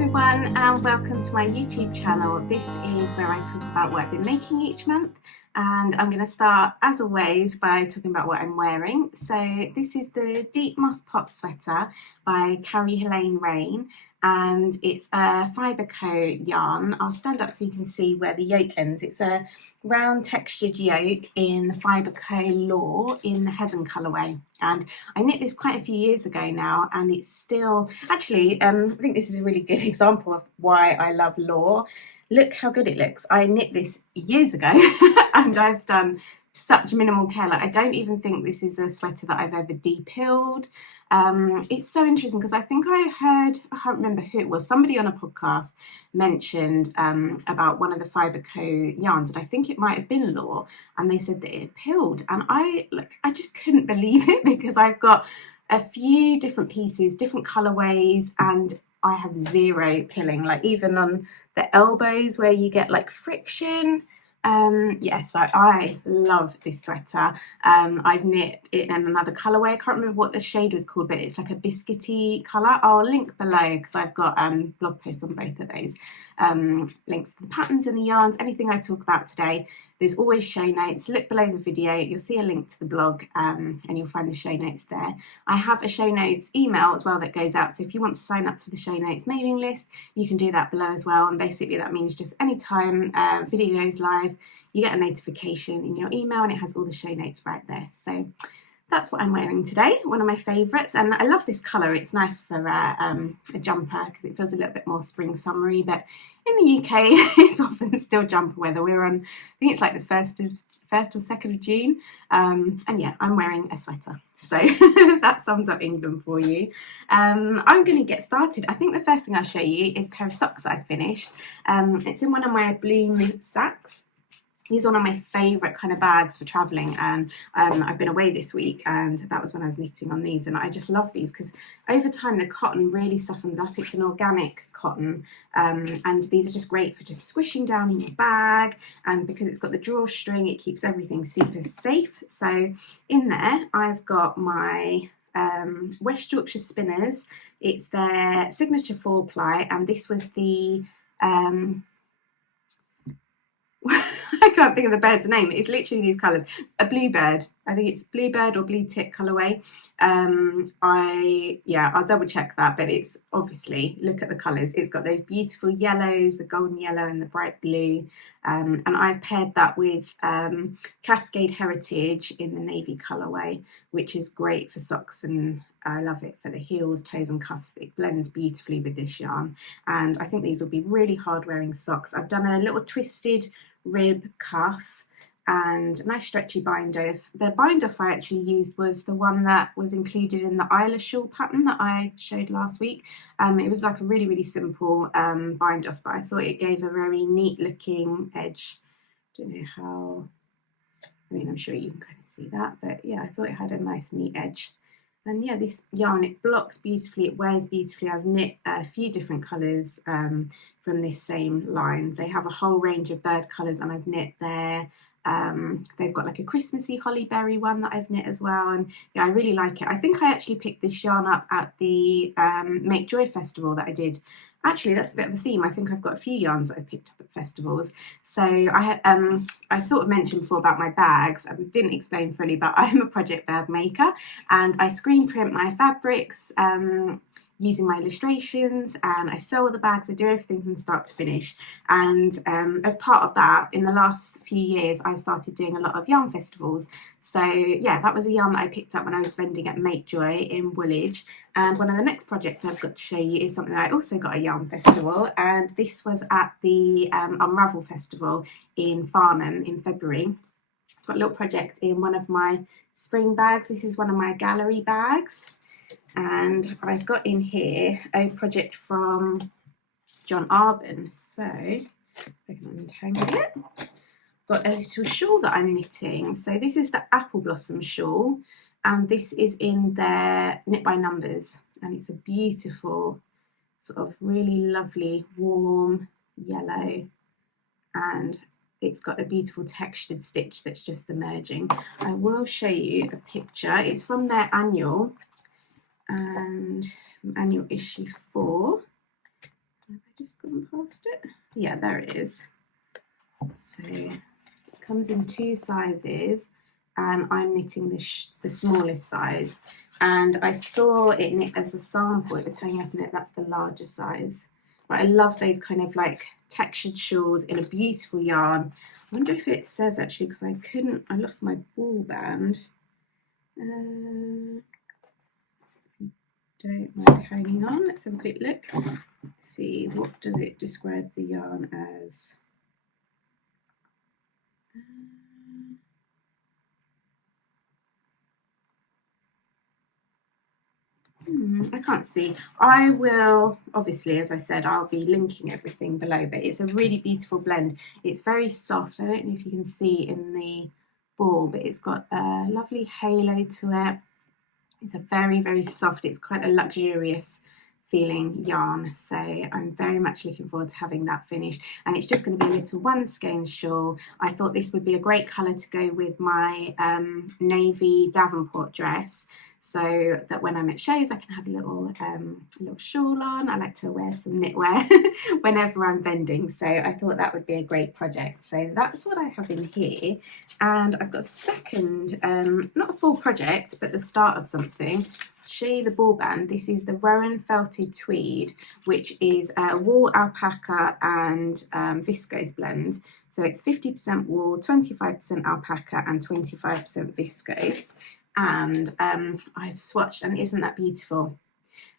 everyone and welcome to my YouTube channel. This is where I talk about what I've been making each month, and I'm going to start as always by talking about what I'm wearing. So this is the Deep Moss Pop sweater by Carrie Helene Rain, and it's a Fiberco yarn. I'll stand up so you can see where the yoke ends. It's a round textured yoke in the Fiberco Law in the Heaven colourway, and I knit this quite a few years ago now, and it's still actually I think this is a really good example of why I love Law. Look how good it looks. I knit this years ago and I've done such minimal care. Like, I don't even think this is a sweater that I've ever depilled. It's so interesting because I think I can't remember who it was, somebody on a podcast mentioned about one of the Fiberco yarns, and I think it might have been Law, and they said that it had pilled, and I just couldn't believe it because I've got a few different pieces, different colorways, and I have zero pilling, like even on the elbows where you get like friction. Yes, I love this sweater. I've knit it in another colourway. I can't remember what the shade was called, but it's like a biscuity colour. I'll link below because I've got blog posts on both of those. Links to the patterns and the yarns, anything I talk about today. There's always show notes. Look below the video, you'll see a link to the blog, and you'll find the show notes there. I have a show notes email as well that goes out, so if you want to sign up for the show notes mailing list, you can do that below as well. And basically that means just anytime video goes live, you get a notification in your email and it has all the show notes right there. So that's what I'm wearing today, one of my favourites, and I love this colour. It's nice for a jumper because it feels a little bit more spring summery, but in the UK it's often still jumper weather. We're on, I think it's like the 1st or 2nd of June, and yeah, I'm wearing a sweater, so that sums up England for you. I'm going to get started. I think the first thing I'll show you is a pair of socks I finished. It's in one of my Bloom sacks. These are one of my favourite kind of bags for travelling, and I've been away this week, and that was when I was knitting on these, and I just love these because over time the cotton really softens up. It's an organic cotton, and these are just great for just squishing down in your bag, and because it's got the drawstring, it keeps everything super safe. So in there I've got my West Yorkshire Spinners. It's their signature 4-ply, and this was the I can't think of the bird's name. It's literally these colours. A bluebird. I think it's bluebird or blue tick colourway. I'll double check that, but it's obviously, look at the colours. It's got those beautiful yellows, the golden yellow and the bright blue. And I've paired that with Cascade Heritage in the navy colourway, which is great for socks, and I love it for the heels, toes and cuffs. It blends beautifully with this yarn, and I think these will be really hard wearing socks. I've done a little twisted rib cuff and a nice stretchy bind off. The bind off I actually used was the one that was included in the Isla shawl pattern that I showed last week. It was like a really simple bind off, but I thought it gave a very neat looking edge. Don't know how, I mean, I'm sure you can kind of see that, but yeah, I thought it had a nice neat edge. And yeah, this yarn, it blocks beautifully, it wears beautifully. I've knit a few different colours from this same line. They have a whole range of bird colours, and I've knit their, they've got like a Christmassy hollyberry one that I've knit as well, and yeah, I really like it. I think I actually picked this yarn up at the Make Joy festival that I did. Actually, that's a bit of a theme. I think I've got a few yarns that I picked up at festivals. So I sort of mentioned before about my bags. I didn't explain fully, but I'm a project bag maker, and I screen print my fabrics using my illustrations, and I sew the bags. I do everything from start to finish. And as part of that, in the last few years, I started doing a lot of yarn festivals. So yeah, that was a yarn that I picked up when I was vending at Make Joy in Woolwich. And one of the next projects I've got to show you is something that I also got a yarn festival, and this was at the Unravel Festival in Farnham in February. I've got a little project in one of my spring bags. This is one of my gallery bags, and I've got in here a project from John Arbon. So I can untangle it. Got a little shawl that I'm knitting. So this is the Apple Blossom shawl, and this is in their Knit by Numbers, and it's a beautiful sort of really lovely warm yellow, and it's got a beautiful textured stitch that's just emerging. I will show you a picture. It's from their annual, and annual issue 4. just gone past it? Yeah, there it is. So it comes in 2 sizes, and I'm knitting the smallest size. And I saw it knit as a sample, it was hanging up in it, that's the larger size. But I love those kind of like textured shawls in a beautiful yarn. I wonder if it says actually, because I lost my ball band. Don't mind hanging on, let's have a quick look. See, what does it describe the yarn as? I can't see. I will, obviously, as I said, I'll be linking everything below, but it's a really beautiful blend. It's very soft. I don't know if you can see in the ball, but it's got a lovely halo to it. It's a very, very soft, it's quite a luxurious feeling yarn, so I'm very much looking forward to having that finished. And it's just going to be a little one skein shawl. I thought this would be a great colour to go with my navy Davenport dress, so that when I'm at shows I can have a little shawl on. I like to wear some knitwear whenever I'm vending, so I thought that would be a great project. So that's what I have in here, and I've got a second, not a full project, but the start of something. Show you the ball band. This is the Rowan Felted Tweed, which is a wool, alpaca and viscose blend. So it's 50% wool, 25% alpaca and 25% viscose. And I've swatched, and isn't that beautiful?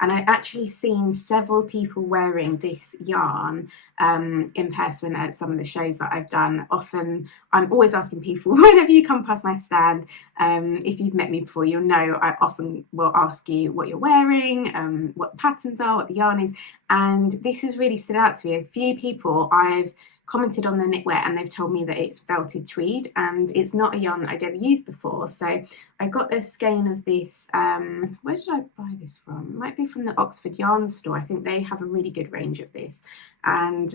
And I've actually seen several people wearing this yarn in person at some of the shows that I've done. Often, I'm always asking people, whenever you come past my stand, if you've met me before, you'll know I often will ask you what you're wearing, what the patterns are, what the yarn is. And this has really stood out to me. A few people I've commented on the knitwear and they've told me that it's felted tweed, and it's not a yarn that I'd ever used before. So I got a skein of this, where did I buy this from? It might be from the Oxford Yarn Store. I think they have a really good range of this, and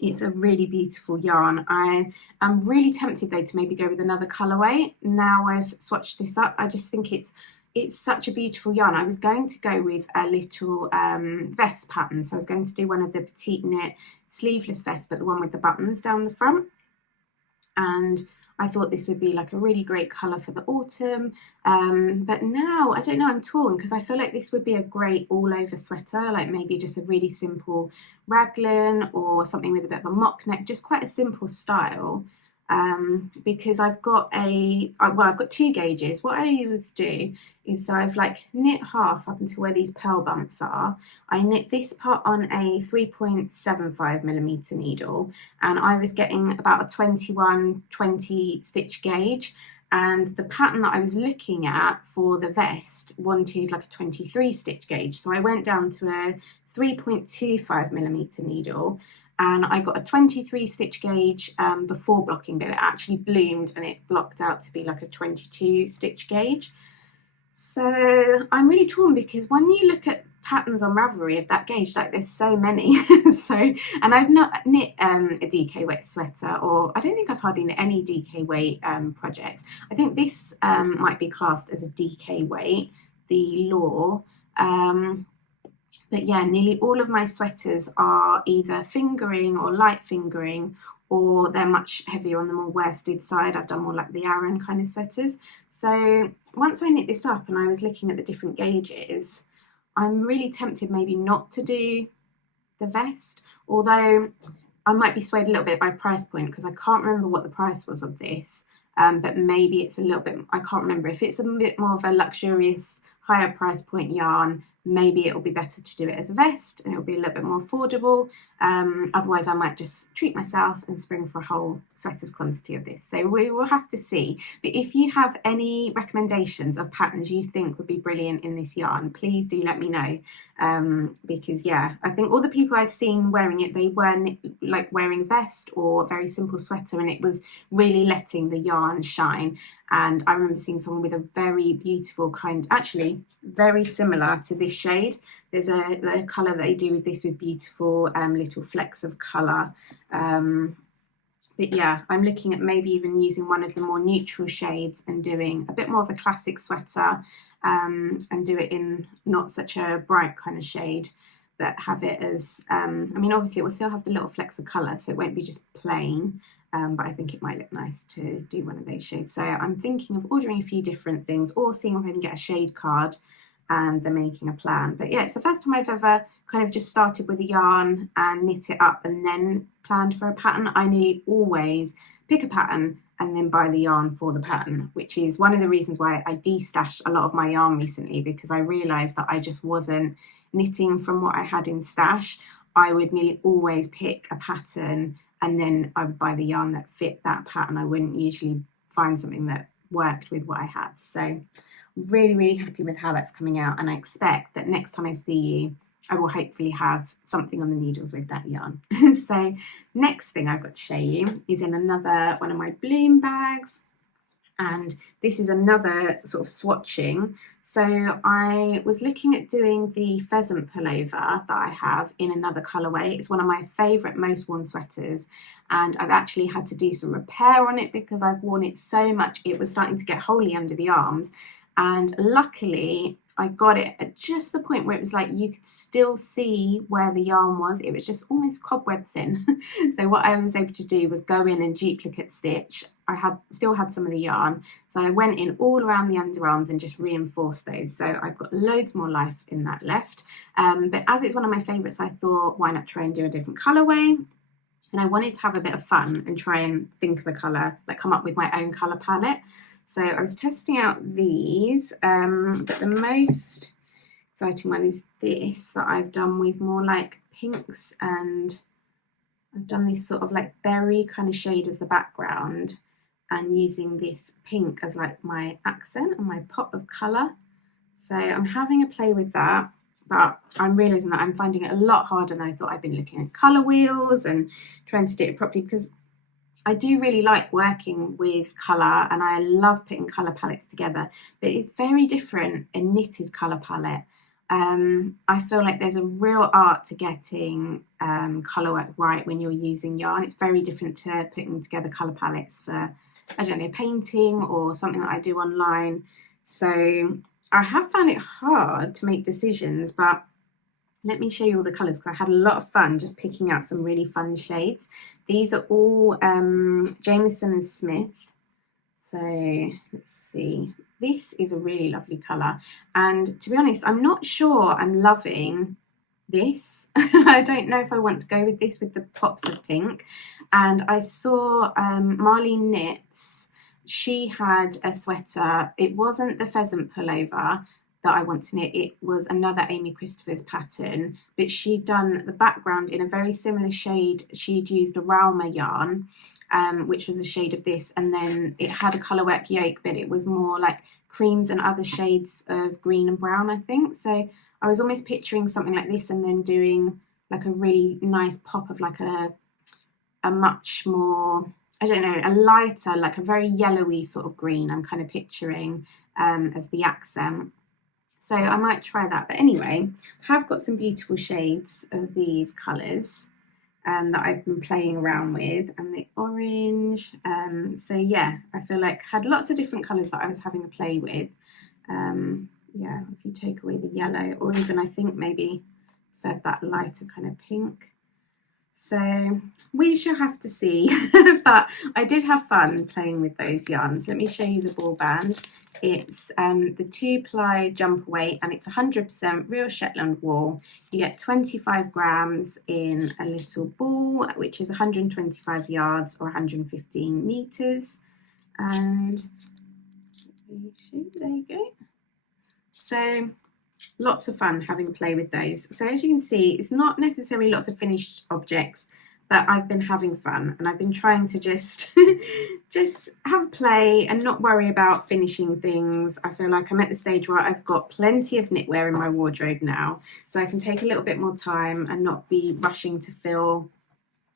it's a really beautiful yarn. I am really tempted though to maybe go with another colourway. Now I've swatched this up, I just think it's such a beautiful yarn. I was going to go with a little vest pattern, so I was going to do one of the petite knit sleeveless vests, but the one with the buttons down the front. And I thought this would be like a really great colour for the autumn, but now I don't know, I'm torn, because I feel like this would be a great all over sweater, like maybe just a really simple raglan or something with a bit of a mock neck, just quite a simple style. Because I've got I've got 2 gauges. What I always do is, so I've like knit half up until where these pearl bumps are. I knit this part on a 3.75mm needle, and I was getting about a 21-20 stitch gauge. And the pattern that I was looking at for the vest wanted like a 23 stitch gauge. So I went down to a 3.25mm needle, and I got a 23 stitch gauge before blocking, but it actually bloomed and it blocked out to be like a 22 stitch gauge. So I'm really torn, because when you look at patterns on Ravelry of that gauge, like there's so many. And I've not knit a DK weight sweater, or I don't think I've hardly knit any DK weight projects. I think this might be classed as a DK weight, the Law. But yeah, nearly all of my sweaters are either fingering or light fingering, or they're much heavier on the more worsted side. I've done more like the Aran kind of sweaters. So once I knit this up and I was looking at the different gauges, I'm really tempted maybe not to do the vest, although I might be swayed a little bit by price point, because I can't remember what the price was of this. But maybe it's a little bit, I can't remember. If it's a bit more of a luxurious, higher price point yarn, maybe it'll be better to do it as a vest and it'll be a little bit more affordable. Otherwise I might just treat myself and spring for a whole sweater's quantity of this. So we will have to see. But if you have any recommendations of patterns you think would be brilliant in this yarn, please do let me know. Because yeah, I think all the people I've seen wearing it, they were like wearing a vest or a very simple sweater, and it was really letting the yarn shine. And I remember seeing someone with a very beautiful kind, actually very similar to this shade. There's the colour that they do with this, with beautiful little flecks of colour. But yeah, I'm looking at maybe even using one of the more neutral shades and doing a bit more of a classic sweater, and do it in not such a bright kind of shade. but have it as, I mean, obviously it will still have the little flecks of colour, so it won't be just plain, but I think it might look nice to do one of those shades. So I'm thinking of ordering a few different things, or seeing if I can get a shade card and then making a plan. But yeah, it's the first time I've ever kind of just started with a yarn and knit it up and then planned for a pattern. I nearly always pick a pattern and then buy the yarn for the pattern, which is one of the reasons why I de-stashed a lot of my yarn recently, because I realised that I just wasn't knitting from what I had in stash. I would nearly always pick a pattern and then I would buy the yarn that fit that pattern. I wouldn't usually find something that worked with what I had. So really, really happy with how that's coming out, and I expect that next time I see you, I will hopefully have something on the needles with that yarn. So next thing I've got to show you is in another one of my bloom bags, and this is another sort of swatching. So I was looking at doing the pheasant pullover that I have in another colourway. It's one of my favourite most worn sweaters, and I've actually had to do some repair on it because I've worn it so much it was starting to get holey under the arms. And luckily I got it at just the point where it was like you could still see where the yarn was. It was just almost cobweb thin. So what I was able to do was go in and duplicate stitch. I still had some of the yarn, so I went in all around the underarms and just reinforced those. So I've got loads more life in that left. But as it's one of my favourites, I thought, why not try and do a different colourway? And I wanted to have a bit of fun and try and think of a colour, like come up with my own colour palette. So I was testing out these, but the most exciting one is this that I've done with more like pinks, and I've done this sort of like berry kind of shade as the background and using this pink as like my accent and my pop of colour. So I'm having a play with that, but I'm realising that I'm finding it a lot harder than I thought. I've been looking at colour wheels and trying to do it properly, because I do really like working with colour and I love putting colour palettes together, but it's very different a knitted colour palette. I feel like there's a real art to getting colour work right when you're using yarn. It's very different to putting together colour palettes for, I don't know, painting or something that I do online. So I have found it hard to make decisions, but let me show you all the colours because I had a lot of fun just picking out some really fun shades. These are all Jameson and Smith. So let's see. This is a really lovely colour. And to be honest, I'm not sure I'm loving this. I don't know if I want to go with this with the pops of pink. And I saw Marlene Knits. She had a sweater. It wasn't the pheasant pullover that I want to knit. It was another Amy Christopher's pattern, but she'd done the background in a very similar shade. She'd used a Ralma yarn, which was a shade of this, and then it had a colourwork yoke, but it was more like creams and other shades of green and brown, I think. So I was almost picturing something like this and then doing like a really nice pop of like a much more, I don't know, a lighter, like a very yellowy sort of green I'm kind of picturing as the accent. So I might try that. But anyway, I have got some beautiful shades of these colours that I've been playing around with, and the orange. So yeah, I feel like I had lots of different colours that I was having a play with. Yeah, if you take away the yellow, or even I think maybe fed that lighter kind of pink. So we shall have to see, but I did have fun playing with those yarns. Let me show you the ball band. It's the 2-ply jumper weight, and it's 100% real Shetland wool. You get 25 grams in a little ball, which is 125 yards or 115 meters. And there you go. So lots of fun having a play with those. So as you can see, it's not necessarily lots of finished objects, but I've been having fun, and I've been trying to just have a play and not worry about finishing things. I feel like I'm at the stage where I've got plenty of knitwear in my wardrobe now, so I can take a little bit more time and not be rushing to fill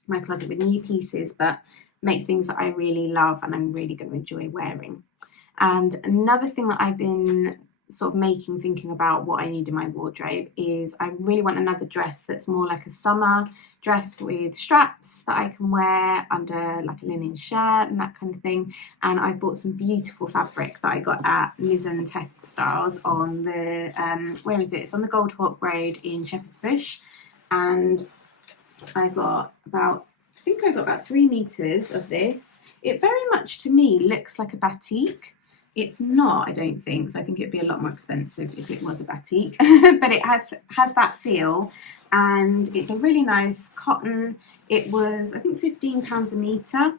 my closet with new pieces, but make things that I really love and I'm really going to enjoy wearing. And another thing that I've been sort of thinking about what I need in my wardrobe is I really want another dress that's more like a summer dress with straps that I can wear under like a linen shirt and that kind of thing. And I bought some beautiful fabric that I got at Mizzen Textiles on the where is it? It's on the Gold Hawk Road in Shepherd's Bush, and I got about, I think I got about 3 meters of this. It very much to me looks like a batik. It's not, I don't think, so I think it'd be a lot more expensive if it was a batik, but it has that feel, and it's a really nice cotton. It was, I think, £15 a metre,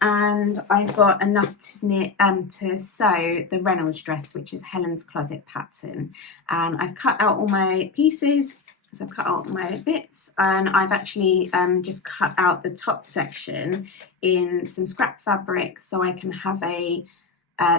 and I got enough to knit to sew the Reynolds dress, which is Helen's Closet pattern, and I've cut out all my pieces. So I've cut out my bits, and I've actually just cut out the top section in some scrap fabric so I can have a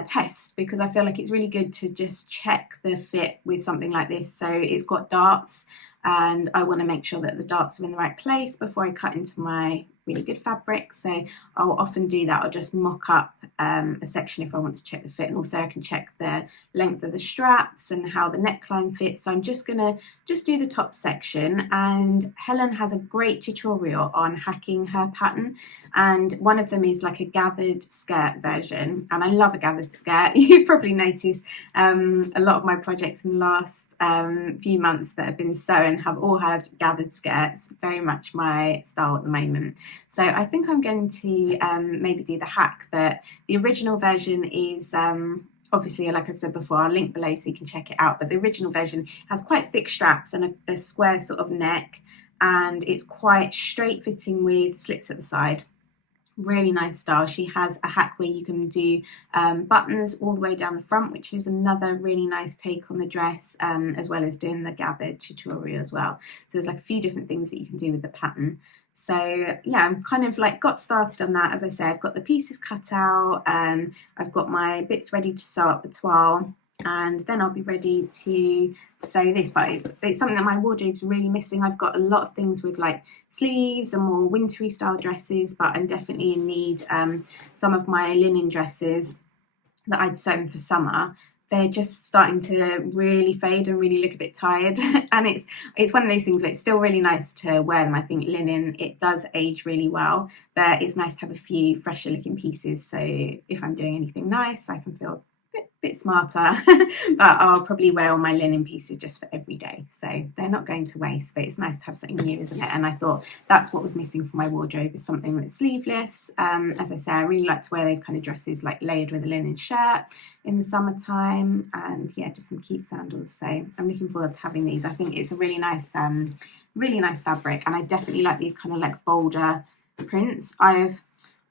test, because I feel like it's really good to just check the fit with something like this. So it's got darts, and I want to make sure that the darts are in the right place before I cut into my really good fabric. So I'll often do that. I'll just mock up a section if I want to check the fit, and also I can check the length of the straps and how the neckline fits. So I'm just gonna do the top section, and Helen has a great tutorial on hacking her pattern, and one of them is like a gathered skirt version, and I love a gathered skirt. You probably noticed a lot of my projects in the last few months that have been sewn have all had gathered skirts, very much my style at the moment. So I think I'm going to maybe do the hack, but the original version is obviously, like I've said before, I'll link below so you can check it out, but the original version has quite thick straps and a square sort of neck, and it's quite straight fitting with slits at the side. Really nice style. She has a hack where you can do buttons all the way down the front, which is another really nice take on the dress, as well as doing the gathered tutorial as well. So there's like a few different things that you can do with the pattern. So yeah, I'm kind of like got started on that. As I said, I've got the pieces cut out, and I've got my bits ready to sew up the toile, and then I'll be ready to sew this. But it's something that my wardrobe's really missing. I've got a lot of things with like sleeves and more wintry style dresses, but I'm definitely in need. Some of my linen dresses that I'd sewn for summer, they're just starting to really fade and really look a bit tired. And it's one of those things where it's still really nice to wear them. I think linen, it does age really well, but it's nice to have a few fresher looking pieces, so if I'm doing anything nice I can feel bit smarter. But I'll probably wear all my linen pieces just for every day, so they're not going to waste, but it's nice to have something new, isn't it? And I thought that's what was missing from my wardrobe, is something that's sleeveless. As I say, I really like to wear those kind of dresses like layered with a linen shirt in the summertime, and yeah, just some cute sandals. So I'm looking forward to having these. I think it's a really nice fabric, and I definitely like these kind of like bolder prints. I've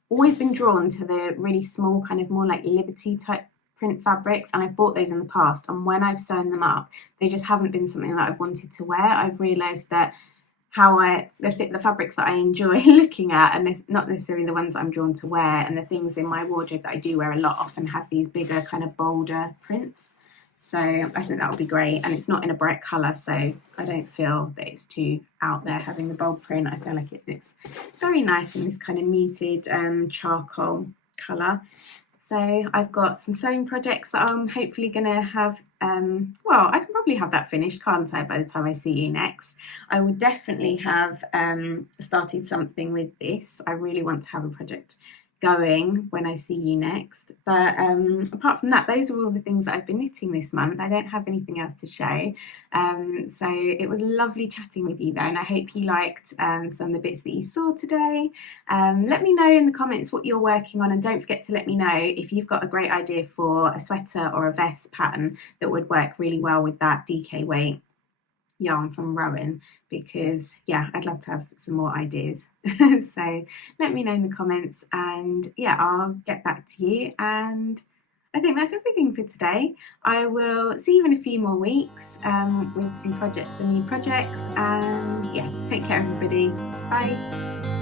always been drawn to the really small kind of more like Liberty type print fabrics, and I've bought those in the past, and when I've sewn them up they just haven't been something that I've wanted to wear. I've realised that the fabrics that I enjoy looking at, and not necessarily the ones that I'm drawn to wear, and the things in my wardrobe that I do wear a lot often have these bigger kind of bolder prints. So I think that would be great, and it's not in a bright colour, so I don't feel that it's too out there having the bold print. I feel like it looks very nice in this kind of muted charcoal colour. So I've got some sewing projects that I'm hopefully going to have, well, I can probably have that finished, can't I, by the time I see you next. I will definitely have started something with this. I really want to have a project going when I see you next. But apart from that, those are all the things that I've been knitting this month. I don't have anything else to show. So it was lovely chatting with you though, and I hope you liked some of the bits that you saw today. Let me know in the comments what you're working on, and don't forget to let me know if you've got a great idea for a sweater or a vest pattern that would work really well with that DK weight yarn from Rowan, because yeah, I'd love to have some more ideas. So let me know in the comments, and yeah, I'll get back to you. And I think that's everything for today. I will see you in a few more weeks with some projects and new projects, and yeah, take care everybody. Bye.